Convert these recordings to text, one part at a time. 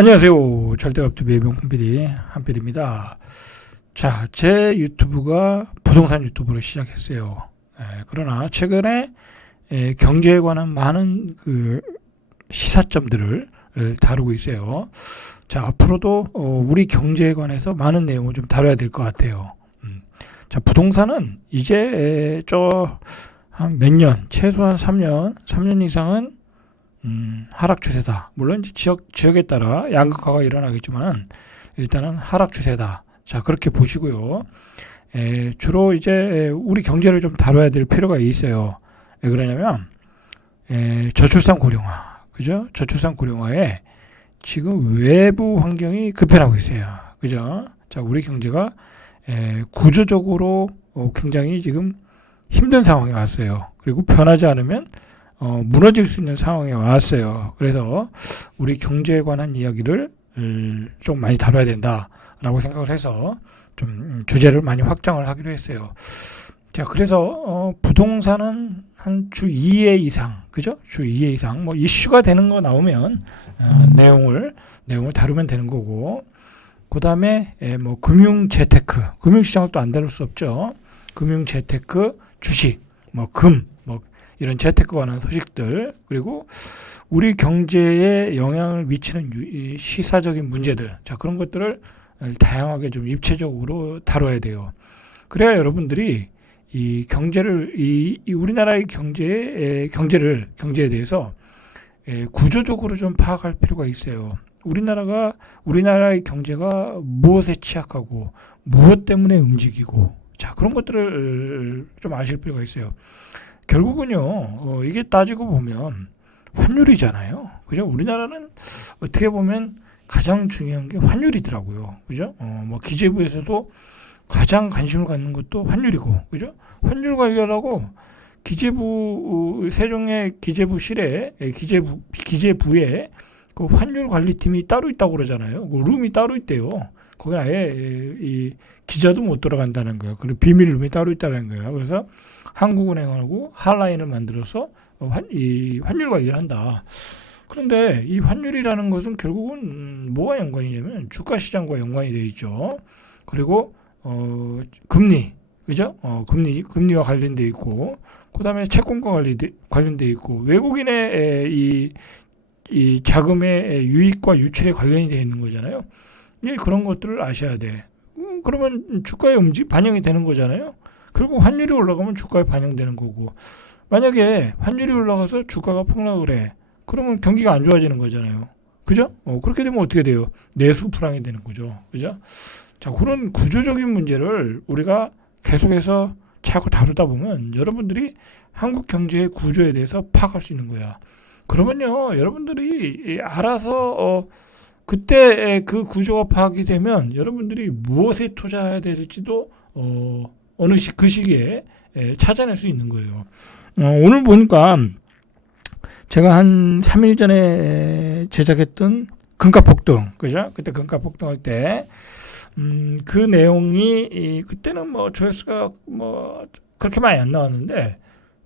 안녕하세요. 절대값TV의 명품 PD 한PD입니다. 자, 제 유튜브가 부동산 유튜브로 시작했어요. 그러나 최근에 경제에 관한 많은 그 시사점들을 다루고 있어요. 자, 앞으로도 우리 경제에 관해서 많은 내용을 좀 다뤄야 될 것 같아요. 자, 부동산은 이제 한 몇 년, 최소한 3년 이상은 하락 추세다. 물론 지역에 따라 양극화가 일어나겠지만 일단은 하락 추세다. 자, 그렇게 보시고요. 주로 이제 우리 경제를 좀 다뤄야 될 필요가 있어요. 왜 그러냐면 저출산 고령화, 그죠? 저출산 고령화에 지금 외부 환경이 급변하고 있어요. 그죠? 자, 우리 경제가 구조적으로 굉장히 지금 힘든 상황에 왔어요. 그리고 변하지 않으면 무너질 수 있는 상황에 왔어요. 그래서 우리 경제에 관한 이야기를 좀 많이 다뤄야 된다라고 생각을 해서 좀 주제를 많이 확장을 하기로 했어요. 자, 그래서 부동산은 한 주 2회 이상, 그죠? 주 2회 이상 뭐 이슈가 되는 거 나오면 내용을 다루면 되는 거고, 그 다음에 뭐 금융 재테크, 금융시장을 또 안 다룰 수 없죠. 금융 재테크, 주식, 뭐 이런 재테크 관한 소식들, 그리고 우리 경제에 영향을 미치는 시사적인 문제들, 자, 그런 것들을 다양하게 좀 입체적으로 다뤄야 돼요. 그래야 여러분들이 이 경제를, 이 우리나라의 경제에 대해서 구조적으로 좀 파악할 필요가 있어요. 우리나라의 경제가 무엇에 취약하고 무엇 때문에 움직이고, 자, 그런 것들을 좀 아실 필요가 있어요. 결국은요, 이게 따지고 보면 환율이잖아요. 그죠? 우리나라는 어떻게 보면 가장 중요한 게 환율이더라고요. 그죠? 뭐 기재부에서도 가장 관심을 갖는 것도 환율이고, 그죠? 환율 관련하고 세종의 기재부실에, 기재부에 그 환율 관리팀이 따로 있다고 그러잖아요. 그 룸이 따로 있대요. 거기 아예 이 기자도 못 들어간다는 거예요. 그리고 비밀 룸이 따로 있다는 거예요. 그래서 한국은행하고 핫라인을 만들어서 이 환율 관리를 한다. 그런데 이 환율이라는 것은 결국은 뭐가 연관이냐면 주가 시장과 연관이 되어 있죠. 그리고 금리, 그죠? 금리와 관련돼 있고, 그다음에 채권과 관련돼 있고, 외국인의 이 자금의 유입과 유출에 관련이 되어 있는 거잖아요. 그런 것들을 아셔야 돼. 그러면 주가에 반영이 되는 거잖아요. 결국 환율이 올라가면 주가에 반영되는 거고, 만약에 환율이 올라가서 주가가 폭락을 해, 그러면 경기가 안 좋아지는 거잖아요. 그죠? 그렇게 되면 어떻게 돼요? 내수 불황이 되는 거죠. 그죠? 자, 그런 구조적인 문제를 우리가 계속해서 자꾸 다루다 보면 여러분들이 한국 경제의 구조에 대해서 파악할 수 있는 거야. 그러면요, 여러분들이 알아서 그때 그 구조가 파악이 되면 여러분들이 무엇에 투자해야 될지도 어느 그 시기에 찾아낼 수 있는 거예요. 오늘 보니까 제가 한 3일 전에 제작했던 금값 폭등, 그죠? 그때 금값 폭등할 때, 그 내용이, 그때는 뭐 조회수가 뭐 그렇게 많이 안 나왔는데,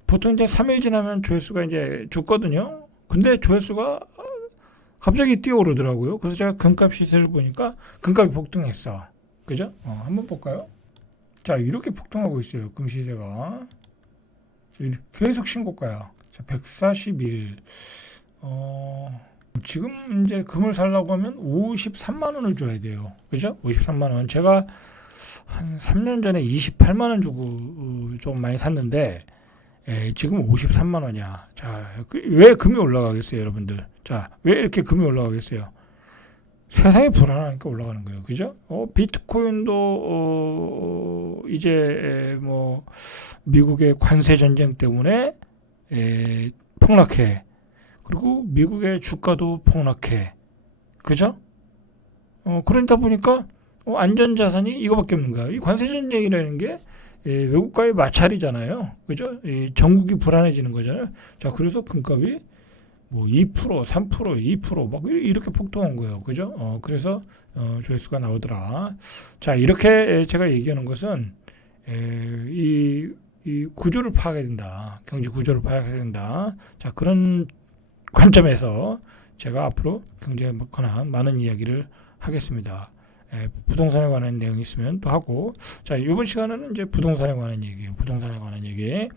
보통 이제 3일 지나면 조회수가 이제 죽거든요. 근데 조회수가 갑자기 뛰어오르더라고요. 그래서 제가 금값 시세를 보니까 금값이 폭등했어. 그죠? 한번 볼까요? 자, 이렇게 폭등하고 있어요. 금 시세가. 계속 신고가야. 자, 141. 지금 이제 금을 살려고 하면 53만 원을 줘야 돼요. 그죠? 53만 원. 제가 한 3년 전에 28만 원 주고 좀 많이 샀는데, 지금 53만 원이야. 자, 왜 금이 올라가겠어요, 여러분들? 자, 왜 이렇게 금이 올라가겠어요? 세상이 불안하니까 올라가는 거예요. 그죠? 비트코인도, 이제, 뭐, 미국의 관세 전쟁 때문에, 폭락해. 그리고 미국의 주가도 폭락해. 그죠? 그러다 보니까, 안전자산이 이거밖에 없는 거야. 이 관세 전쟁이라는 게, 외국과의 마찰이잖아요. 그죠? 전국이 불안해지는 거잖아요. 자, 그래서 금값이 뭐 2%, 3%, 2%, 막 이렇게 폭등한 거예요. 그죠? 그래서, 조회수가 나오더라. 자, 이렇게 제가 얘기하는 것은, 이 구조를 파악해야 된다. 경제 구조를 파악해야 된다. 자, 그런 관점에서 제가 앞으로 경제에 관한 많은 이야기를 하겠습니다. 부동산에 관한 내용이 있으면 또 하고, 자, 이번 시간에는 이제 부동산에 관한 얘기예요. 부동산에 관한 얘기.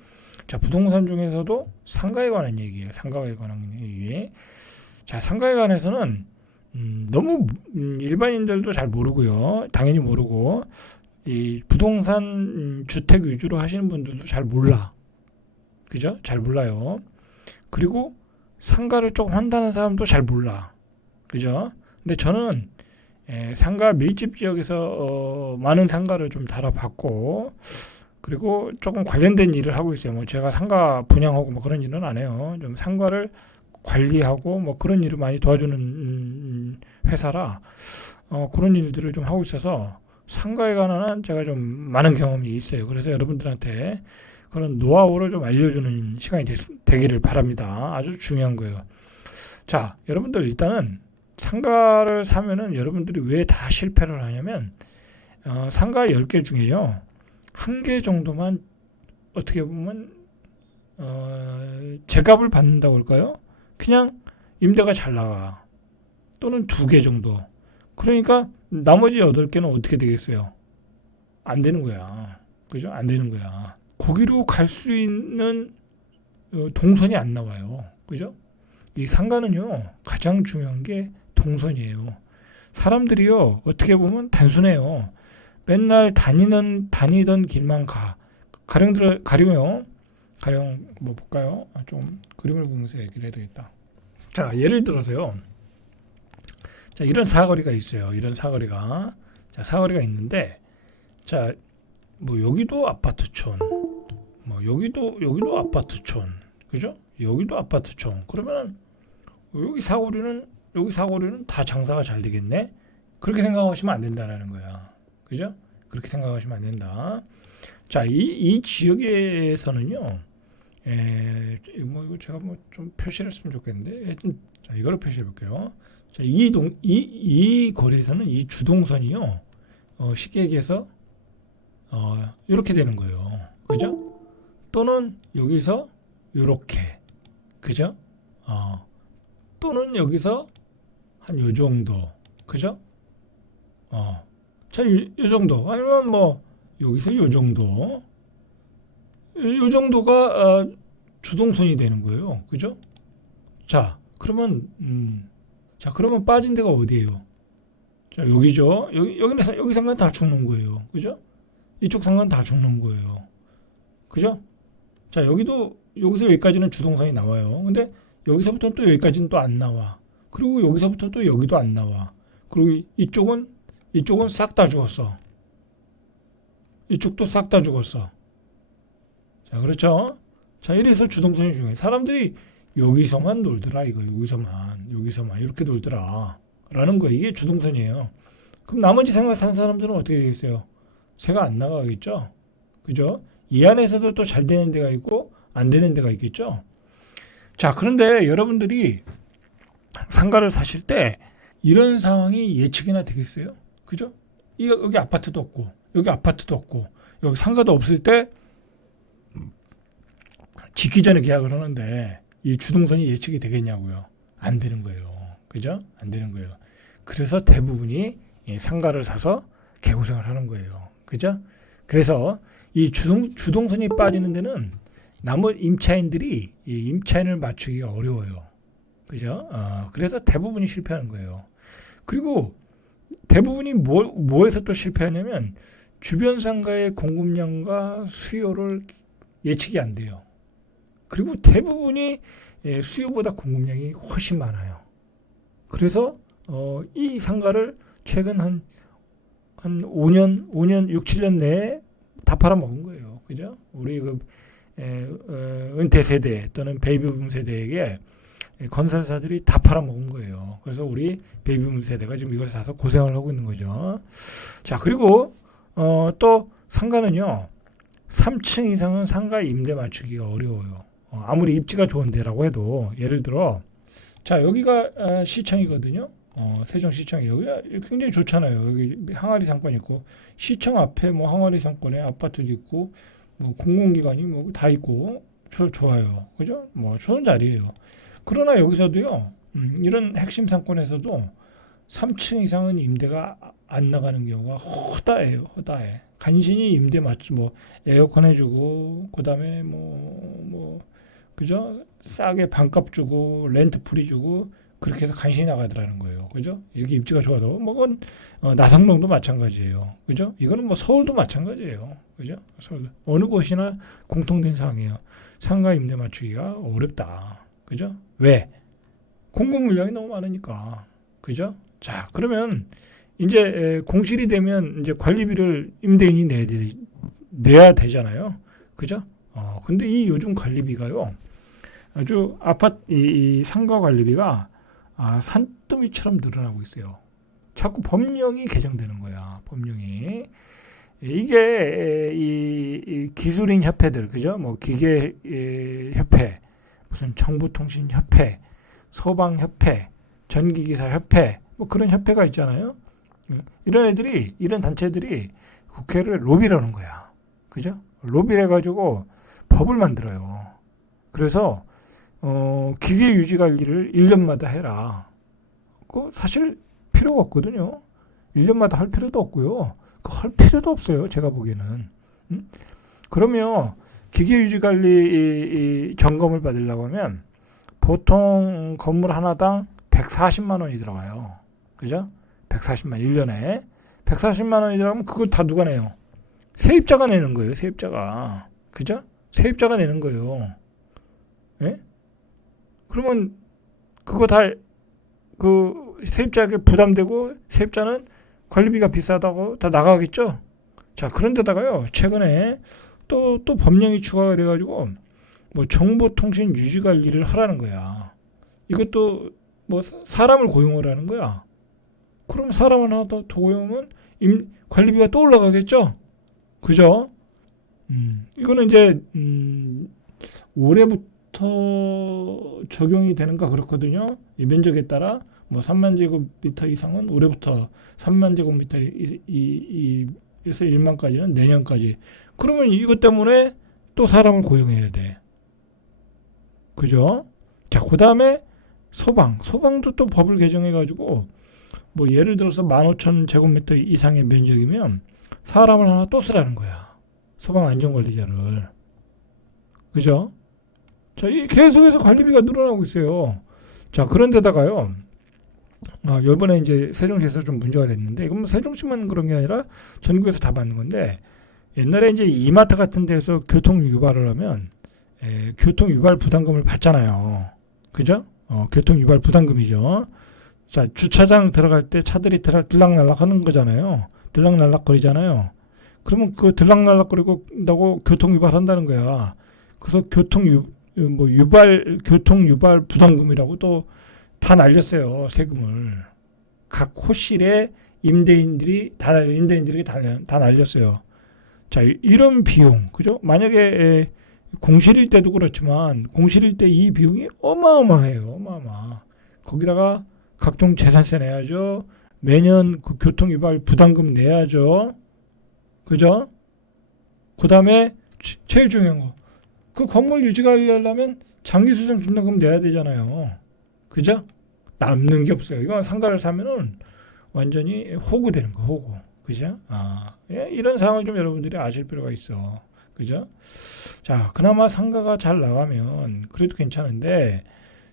자, 부동산 중에서도 상가에 관한 얘기예요. 상가에 관한 얘기. 자, 상가에 관해서는 너무 일반인들도 잘 모르고요. 당연히 모르고, 이 부동산 주택 위주로 하시는 분들도 잘 몰라. 그죠? 잘 몰라요. 그리고 상가를 조금 한다는 사람도 잘 몰라. 그죠? 근데 저는 상가 밀집 지역에서 많은 상가를 좀 달아봤고, 그리고 조금 관련된 일을 하고 있어요. 뭐 제가 상가 분양하고 뭐 그런 일은 안 해요. 좀 상가를 관리하고 뭐 그런 일을 많이 도와주는 회사라 그런 일들을 좀 하고 있어서 상가에 관한 제가 좀 많은 경험이 있어요. 그래서 여러분들한테 그런 노하우를 좀 알려주는 시간이 되기를 바랍니다. 아주 중요한 거예요. 자, 여러분들 일단은 상가를 사면은 여러분들이 왜 다 실패를 하냐면 상가 10개 중에요. 1개 정도만 어떻게 보면 제값을 받는다고 할까요? 그냥 임대가 잘 나가. 또는 2개 정도. 그러니까 나머지 8개는 어떻게 되겠어요? 안 되는 거야. 그죠? 안 되는 거야. 거기로 갈 수 있는 동선이 안 나와요. 그죠? 이 상가는요, 가장 중요한 게 동선이에요. 사람들이요, 어떻게 보면 단순해요. 맨날 다니던 길만 가. 가령요. 가령 뭐 볼까요? 좀 그림을 보면서 얘기를 해야 되겠다. 자, 예를 들어서요. 자, 이런 사거리가 있어요. 이런 사거리가. 자, 사거리가 있는데, 자, 뭐 여기도 아파트촌, 뭐 여기도 아파트촌, 그죠? 여기도 아파트촌. 그러면 여기 사거리는 다 장사가 잘 되겠네. 그렇게 생각하시면 안 된다는 거야. 그죠? 그렇게 생각하시면 안 된다. 자, 이 지역에서는요, 뭐 이거 제가 뭐 좀 표시를 했으면 좋겠는데, 자, 이거로 표시해 볼게요. 자, 이 거리에서는 이 주동선이요, 쉽게 얘기해서 이렇게 되는 거예요. 그죠? 또는 여기서 이렇게, 그죠? 또는 여기서 한 요 정도, 그죠? 자, 요 정도, 아니면 뭐 여기서 요 정도, 요 정도가 주동선이 되는 거예요. 그죠? 자, 그러면 빠진 데가 어디예요? 자, 여기죠. 여기 상가는 다 죽는 거예요. 그죠? 이쪽 상가는 다 죽는 거예요. 그죠? 자, 여기서 여기까지는 주동선이 나와요. 근데 여기서부터 또 여기까지는 또 안 나와. 그리고 여기서부터 또 여기도 안 나와. 그리고 이쪽은 싹 다 죽었어. 이쪽도 싹 다 죽었어. 자, 그렇죠? 자, 이래서 주동선이 중요해. 사람들이 여기서만 놀더라, 이거. 여기서만 이렇게 놀더라. 라는 거. 이게 주동선이에요. 그럼 나머지 생각 산 사람들은 어떻게 되겠어요? 새가 안 나가겠죠? 그죠? 이 안에서도 또 잘 되는 데가 있고 안 되는 데가 있겠죠? 자, 그런데 여러분들이 상가를 사실 때 이런 상황이 예측이나 되겠어요? 그죠? 여기 아파트도 없고 여기 아파트도 없고 여기 상가도 없을 때 짓기 전에 계약을 하는데 이 주동선이 예측이 되겠냐고요? 안 되는 거예요. 그죠? 안 되는 거예요. 그래서 대부분이 상가를 사서 개고생을 하는 거예요. 그죠? 그래서 이 주동선이 빠지는 데는 나머지 임차인들이 이 임차인을 맞추기가 어려워요. 그죠? 그래서 대부분이 실패하는 거예요. 그리고 대부분이 뭐에서 또 실패하냐면 주변 상가의 공급량과 수요를 예측이 안 돼요. 그리고 대부분이 수요보다 공급량이 훨씬 많아요. 그래서 이 상가를 최근 한 5년, 6, 7년 내에 다 팔아먹은 거예요. 그죠? 우리 은퇴 세대 또는 베이비붐 세대에게 건설사들이 다 팔아먹은 거예요. 그래서 우리 베이비붐 세대가 지금 이걸 사서 고생을 하고 있는 거죠. 자, 그리고 또 상가는요, 3층 이상은 상가 임대 맞추기가 어려워요. 아무리 입지가 좋은 데라고 해도, 예를 들어, 자, 여기가 시청이거든요. 세종시청 여기가 굉장히 좋잖아요. 여기 항아리 상권 있고 시청 앞에 뭐 항아리 상권에 아파트도 있고 뭐 공공기관이 뭐 다 있고 좋아요. 그죠? 뭐 좋은 자리예요. 그러나 여기서도요. 이런 핵심 상권에서도 3층 이상은 임대가 안 나가는 경우가 허다해. 간신히 임대 맞지, 뭐, 에어컨 해주고, 그 다음에 그죠? 싸게 반값 주고, 렌트 프리 주고, 그렇게 해서 간신히 나가더라는 거예요. 그죠? 이렇게 입지가 좋아도, 그건, 나상동도 마찬가지예요. 그죠? 이거는 뭐 서울도 마찬가지예요. 그죠? 서울도. 어느 곳이나 공통된 사항이에요. 상가 임대 맞추기가 어렵다. 그죠? 왜? 공급 물량이 너무 많으니까. 그죠? 자, 그러면 이제 공실이 되면 이제 관리비를 임대인이 내야 되잖아요. 그죠? 근데 이 요즘 관리비가요. 아주 이 상가 관리비가 산더미처럼 늘어나고 있어요. 자꾸 법령이 개정되는 거야. 법령이. 이게 이 기술인 협회들, 그죠? 뭐 기계 협회, 무슨 정보통신협회, 소방협회, 전기기사협회, 뭐 그런 협회가 있잖아요. 이런 단체들이 국회를 로비를 하는 거야. 그죠? 로비를 해가지고 법을 만들어요. 그래서 기계 유지 관리를 1년마다 해라. 그 사실 필요가 없거든요. 1년마다 할 필요도 없고요. 할 필요도 없어요. 제가 보기에는. 그러면 기계 유지 관리 점검을 받으려고 하면 보통 건물 하나당 140만 원이 들어가요. 그죠? 140만 1년에 140만 원이 들어가면 그걸 다 누가 내요? 세입자가 내는 거예요. 세입자가. 그죠? 세입자가 내는 거예요. 예? 그러면 그거 다 그 세입자에게 부담되고 세입자는 관리비가 비싸다고 다 나가겠죠? 자, 그런데다가요. 최근에 또 법령이 추가가 돼가지고 뭐 정보통신 유지 관리를 하라는 거야. 이것도 뭐 사람을 고용을 하는 거야. 그럼 사람을 하나 더 고용하면 관리비가 또 올라가겠죠? 그죠? 이거는 이제 올해부터 적용이 되는가 그렇거든요. 이 면적에 따라 뭐 3만 제곱미터 이상은 올해부터 3만 제곱미터 에서 1만까지는 내년까지. 그러면 이것 때문에 또 사람을 고용해야 돼. 그죠? 자, 그 다음에 소방도 또 법을 개정해가지고 뭐 예를 들어서 15,000제곱미터 이상의 면적이면 사람을 하나 또 쓰라는 거야. 소방 안전관리자를. 그죠? 자, 이 계속해서 관리비가 늘어나고 있어요. 자, 그런데다가요. 이번에 이제 세종시에서 좀 문제가 됐는데, 이건 뭐 세종시만 그런 게 아니라 전국에서 다 받는 건데, 옛날에 이제 이마트 같은 데서 교통 유발을 하면, 교통 유발 부담금을 받잖아요. 그죠? 교통 유발 부담금이죠. 자, 주차장 들어갈 때 차들이 들락날락 하는 거잖아요. 들락날락 거리잖아요. 그러면 그 들락날락거리고 교통 유발한다는 거야. 그래서 교통 유발 부담금이라고 또 다 날렸어요. 세금을. 각 호실에 임대인들에게 다 날렸어요. 자, 이런 비용, 그죠? 만약에 공실일 때도 그렇지만 공실일 때 이 비용이 어마어마해요. 어마어마. 거기다가 각종 재산세 내야죠. 매년 그 교통 유발 부담금 내야죠. 그죠? 그 다음에 제일 중요한 거. 그 건물 유지 관리하려면 장기수선 분담금 내야 되잖아요. 그죠? 남는 게 없어요. 이거 상가를 사면은 완전히 호구 되는 거, 호구. 그죠? 이런 상황을 좀 여러분들이 아실 필요가 있어. 그죠? 자, 그나마 상가가 잘 나가면 그래도 괜찮은데,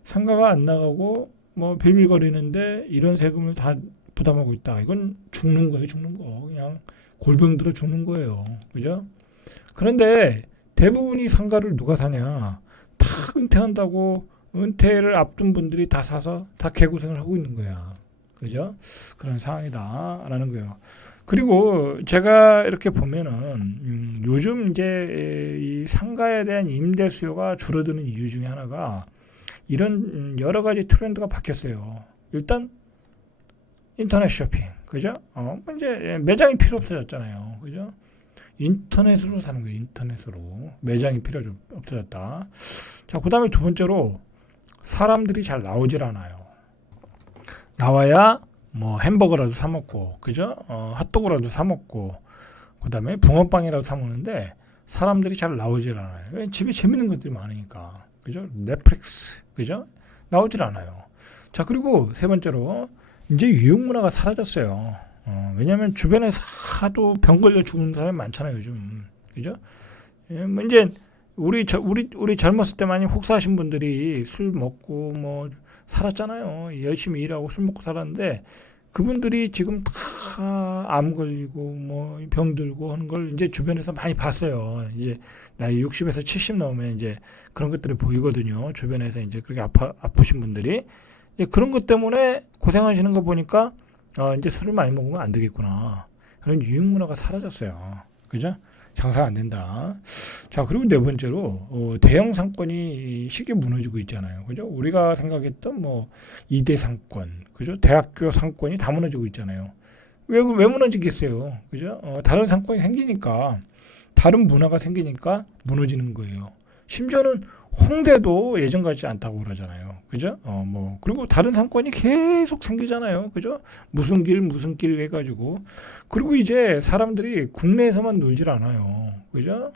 상가가 안 나가고 뭐 빌빌거리는데 이런 세금을 다 부담하고 있다. 이건 죽는 거예요, 죽는 거. 그냥 골병 들어 죽는 거예요. 그죠? 그런데 대부분이 상가를 누가 사냐? 다 은퇴한다고 은퇴를 앞둔 분들이 다 사서 다 개고생을 하고 있는 거야. 그죠? 그런 상황이다라는 거예요. 그리고 제가 이렇게 보면은 요즘 이제 이 상가에 대한 임대 수요가 줄어드는 이유 중에 하나가 이런 여러 가지 트렌드가 바뀌었어요. 일단 인터넷 쇼핑, 그죠? 이제 매장이 필요 없어졌잖아요. 그죠? 인터넷으로 사는 거예요. 인터넷으로. 매장이 필요 없어졌다. 자, 그 다음에 두 번째로 사람들이 잘 나오질 않아요. 나와야 뭐 햄버거라도 사 먹고, 그죠? 핫도그라도 사 먹고, 그 다음에 붕어빵이라도 사 먹는데 사람들이 잘 나오질 않아요. 왜? 집에 재밌는 것들이 많으니까. 그죠? 넷플릭스, 그죠? 나오질 않아요. 자, 그리고 세 번째로 이제 유흥문화가 사라졌어요. 왜냐하면 주변에서 하도 병 걸려 죽는 사람이 많잖아요, 요즘. 그죠? 예, 뭐 이제 우리 젊었을 때 많이 혹사하신 분들이 술 먹고 뭐 살았잖아요. 열심히 일하고 술 먹고 살았는데 그분들이 지금 다 암 걸리고 뭐 병 들고 하는 걸 이제 주변에서 많이 봤어요. 이제 나이 60에서 70 넘으면 이제 그런 것들이 보이거든요. 주변에서 이제 그렇게 아프신 분들이 이제 그런 것 때문에 고생하시는 거 보니까 이제 술을 많이 먹으면 안 되겠구나. 그런 유흥 문화가 사라졌어요. 그죠? 장사가 안 된다. 자, 그리고 네 번째로 대형 상권이 쉽게 무너지고 있잖아요. 그죠? 우리가 생각했던 뭐 이대 상권, 그죠? 대학교 상권이 다 무너지고 있잖아요. 왜 무너지겠어요? 그죠? 다른 상권이 생기니까, 다른 문화가 생기니까 무너지는 거예요. 심지어는 홍대도 예전 같지 않다고 그러잖아요. 그죠? 그리고 다른 상권이 계속 생기잖아요. 그죠? 무슨 길 해가지고. 그리고 이제 사람들이 국내에서만 놀질 않아요. 그죠?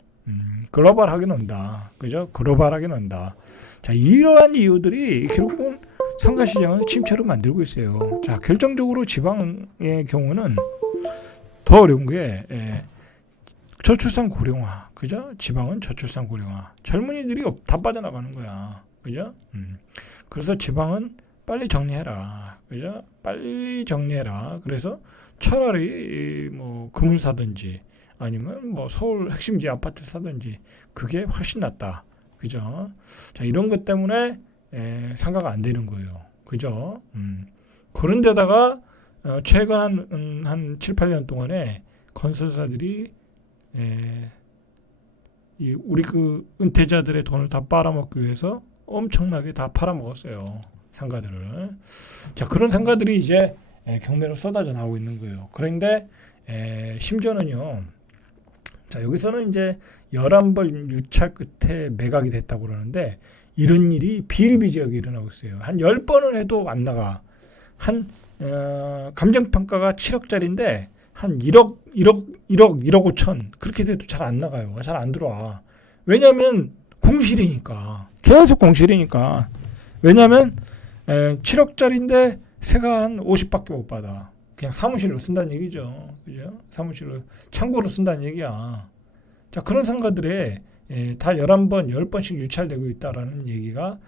글로벌하게 논다. 그죠? 글로벌하게 논다. 자, 이러한 이유들이 결국은 상가시장을 침체로 만들고 있어요. 자, 결정적으로 지방의 경우는 더 어려운 게, 저출산 고령화, 그죠? 지방은 저출산 고령화. 젊은이들이 다 빠져나가는 거야, 그죠? 그래서 지방은 빨리 정리해라, 그죠? 빨리 정리해라. 그래서 차라리 뭐 금을 사든지 아니면 뭐 서울 핵심지 아파트 사든지 그게 훨씬 낫다, 그죠? 자, 이런 것 때문에 상가가 안 되는 거예요, 그죠? 그런데다가 최근 한 7, 8년 동안에 건설사들이 우리 그 은퇴자들의 돈을 다 빨아먹기 위해서 엄청나게 다 팔아먹었어요, 상가들을. 자, 그런 상가들이 이제 경매로 쏟아져 나오고 있는 거예요. 그런데 심지어는요, 자, 여기서는 이제 11번 유찰 끝에 매각이 됐다고 그러는데 이런 일이 비일비재하게 일어나고 있어요. 한 10번을 해도 안 나가. 감정평가가 7억짜리인데 한 1억 5천 그렇게 돼도 잘 안 나가요. 잘 안 들어와. 왜냐하면 공실이니까. 계속 공실이니까. 왜냐하면 7억짜리인데 세가 한 50밖에 못 받아. 그냥 사무실로 쓴다는 얘기죠. 그죠? 사무실로 창고로 쓴다는 얘기야. 자, 그런 상가들에 다 11번, 10번씩 유찰되고 있다라는 얘기가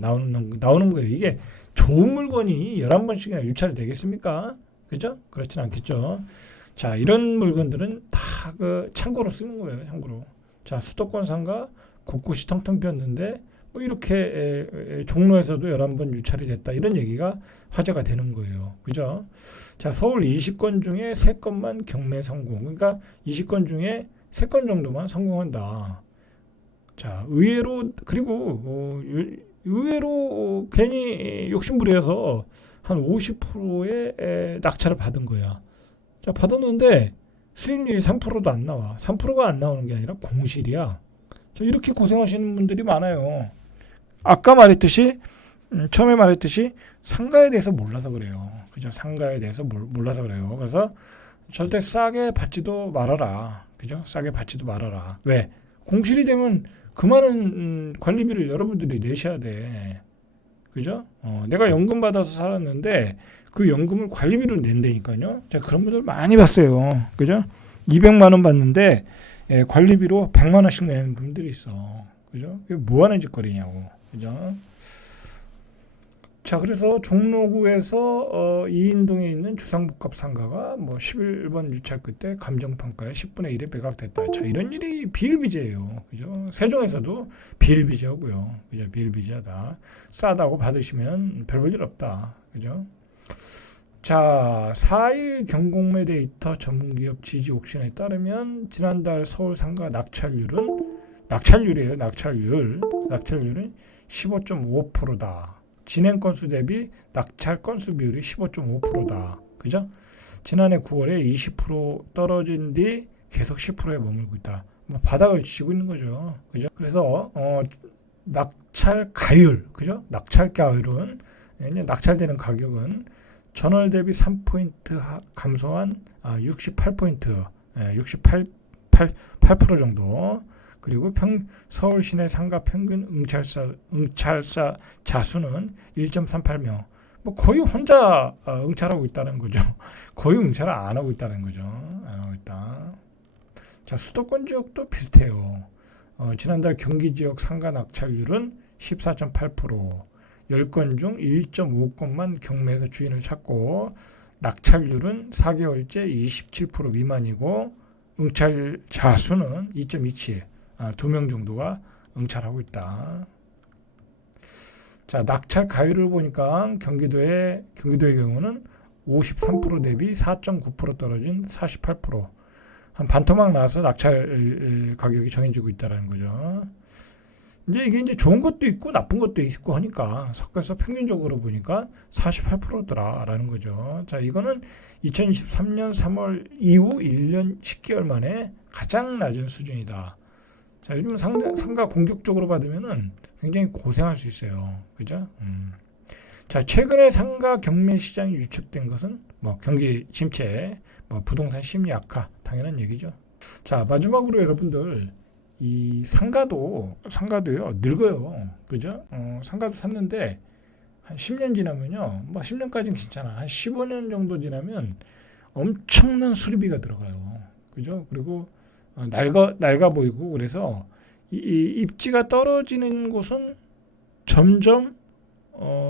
나오는 거예요. 이게 좋은 물건이 11번씩이나 유찰되겠습니까? 그죠? 그렇진 않겠죠. 자, 이런 물건들은 다 그 창고로 쓰는 거예요, 창고로. 자, 수도권 상가 곳곳이 텅텅 비었는데 뭐 이렇게 종로에서도 11번 유찰이 됐다. 이런 얘기가 화제가 되는 거예요. 그죠? 자, 서울 20건 중에 3건만 경매 성공. 그러니까 20건 중에 3건 정도만 성공한다. 자, 의외로 괜히 욕심부려서 한 50%의 낙찰을 받은 거야. 자, 받았는데 수익률이 3%도 안 나와. 3%가 안 나오는 게 아니라 공실이야. 자, 이렇게 고생하시는 분들이 많아요. 아까 처음에 말했듯이 상가에 대해서 몰라서 그래요. 그죠? 상가에 대해서 몰라서 그래요. 그래서 절대 싸게 받지도 말아라. 그죠? 싸게 받지도 말아라. 왜? 공실이 되면 그 많은 관리비를 여러분들이 내셔야 돼. 그죠? 내가 연금 받아서 살았는데 그 연금을 관리비를 낸다니까요. 제가 그런 분들 많이 봤어요. 그죠? 200만 원 받는데 관리비로 100만 원씩 내는 분들이 있어. 그죠? 이게 뭐 하는 짓거리냐고. 그죠? 자, 그래서 종로구에서 이인동에 있는 주상복합 상가가 뭐 11번 유찰 끝에 감정평가에 10분의 1에 매각됐다. 자, 이런 일이 비일비재예요. 그죠? 세종에서도 비일비재하고요. 그죠? 비일비재하다. 싸다고 받으시면 별 볼 일 없다. 그죠? 자, 4일 경공매 데이터 전문기업 지지 옥션에 따르면 지난달 서울 상가 낙찰률은 15.5%다. 진행 건수 대비 낙찰 건수 비율이 15.5%다. 그죠? 지난해 9월에 20% 떨어진 뒤 계속 10%에 머물고 있다. 뭐 바닥을 치고 있는 거죠. 그죠? 그래서 낙찰 가율, 그죠? 낙찰가율은 낙찰되는 가격은 전월 대비 3포인트 감소한 68포인트, 8% 정도. 그리고 서울 시내 상가 평균 응찰사 자수는 1.38명, 뭐 거의 혼자 응찰하고 있다는 거죠. 거의 응찰을 안 하고 있다는 거죠. 안 하고 있다. 자, 수도권 지역도 비슷해요. 지난달 경기 지역 상가 낙찰률은 14.8%, 10건 중 1.5건만 경매에서 주인을 찾고 낙찰률은 4개월째 27% 미만이고 응찰 자수는 2.27, 2명 정도가 응찰하고 있다. 자, 낙찰 가율을 보니까 경기도의 경우는 53% 대비 4.9% 떨어진 48%. 한 반토막 나서 낙찰 가격이 정해지고 있다는 거죠. 이게 이제 좋은 것도 있고 나쁜 것도 있고 하니까 섞여서 평균적으로 보니까 48%더라라는 거죠. 자, 이거는 2023년 3월 이후 1년 10개월 만에 가장 낮은 수준이다. 자, 요즘 상가 공격적으로 받으면은 굉장히 고생할 수 있어요. 그죠? 자, 최근에 상가 경매 시장이 유축된 것은 뭐 경기 침체, 뭐 부동산 심리 악화, 당연한 얘기죠. 자, 마지막으로 여러분들 이 상가도요 늙어요. 그죠? 상가도 샀는데 한 10년 지나면요, 뭐 10년까지는 괜찮아. 한 15년 정도 지나면 엄청난 수리비가 들어가요. 그죠? 그리고 낡아 보이고 그래서 이 입지가 떨어지는 곳은 점점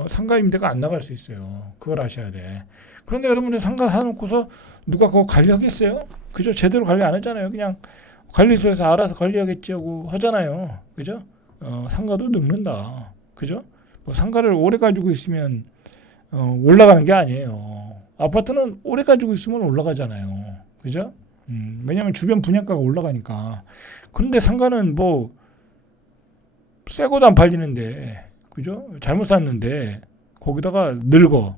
상가 임대가 안 나갈 수 있어요. 그걸 아셔야 돼. 그런데 여러분들 상가 사놓고서 누가 그거 관리하겠어요? 그죠? 제대로 관리 안 했잖아요. 그냥 관리소에서 알아서 관리하겠지 하고 하잖아요. 그죠? 상가도 늙는다. 그죠? 뭐 상가를 오래 가지고 있으면 올라가는 게 아니에요. 아파트는 오래 가지고 있으면 올라가잖아요. 그죠? 왜냐면 주변 분양가가 올라가니까. 그런데 상가는 뭐 새거도 안 팔리는데, 그죠? 잘못 샀는데 거기다가 늙으면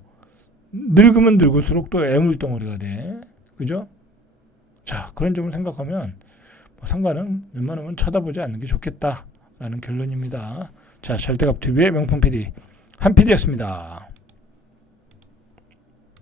늙을수록 또 애물덩어리가 돼. 그죠? 자, 그런 점을 생각하면 상가는 웬만하면 쳐다보지 않는 게 좋겠다라는 결론입니다. 자, 절대값TV의 명품 PD 한 PD였습니다.